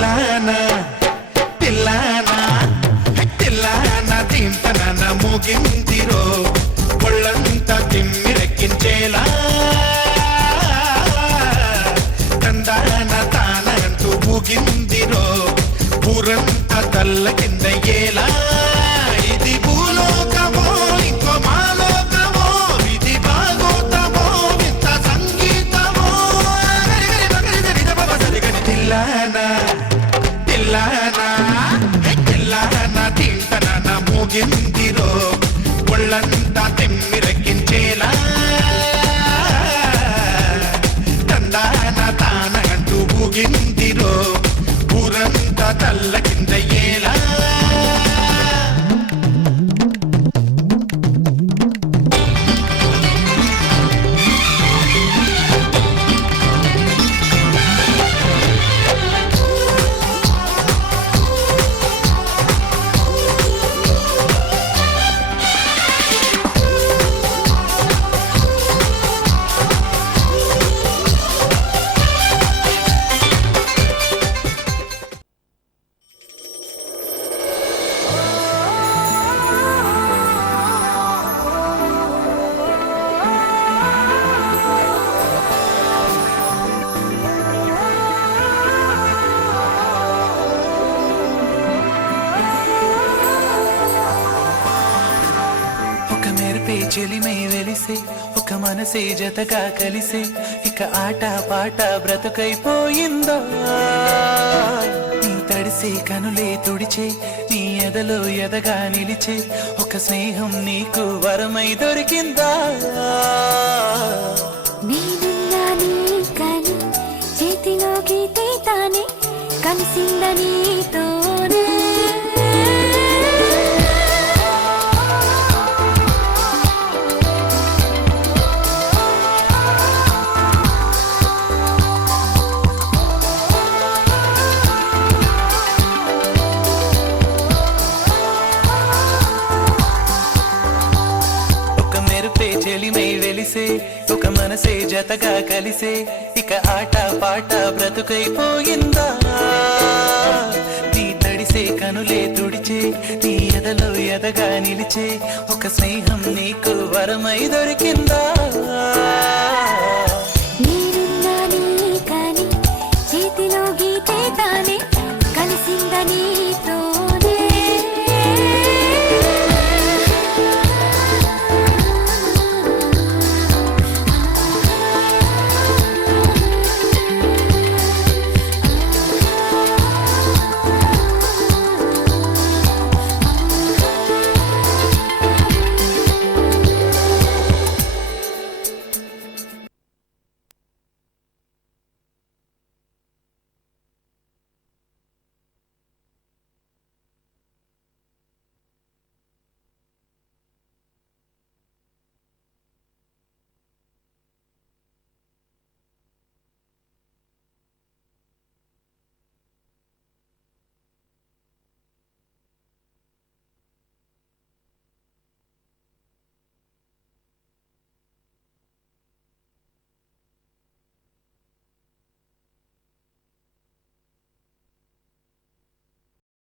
తిల్లానా తిల్లానా తిల్లానా తింతన మోగిందిరో ఒళ్ళంతా తిమ్మిరెక్కించేలా తందాన తానంటూ ఊగిందిరో ఊరంతా తల్ల కింద ఏలా ఇది భూలోకమో ఇంకో మాలోకమో ఇది భాగోతమో ఇంత సంగీతమో తిల్లానా తిల్లానా తిల్లానా తింటన మోగిందిరో ఒళ్ళంతా తిమ్మిరెక్కించేలా తందాన తానంటూ ఊగిందిరో ఊరంతా తల్ల కింద ఏలా చెలిమై వెలిసే ఒక మనసే జతగా కలిసే ఇక ఆట పాట బ్రతుకైపోయిందా నీ తడిసే కనులే తుడిచే నీ ఎదలో ఎదగా నిలిచే ఒక స్నేహం నీకు వరమై దొరికిందా చేతిలో గీతే తానే కలిసిందనీతోనే చెలిమై వెలిసే ఒక మనసే జతగా కలిసే ఇక ఆట పాట బ్రతుకైపోయిందా నీ తడిసే కనులే తుడిచే నీ ఎదలో ఎదగా నిలిచే ఒక స్నేహం నీకు వరమై దొరికిందా చేతిలో గీతే తానే కలిసిందనీతో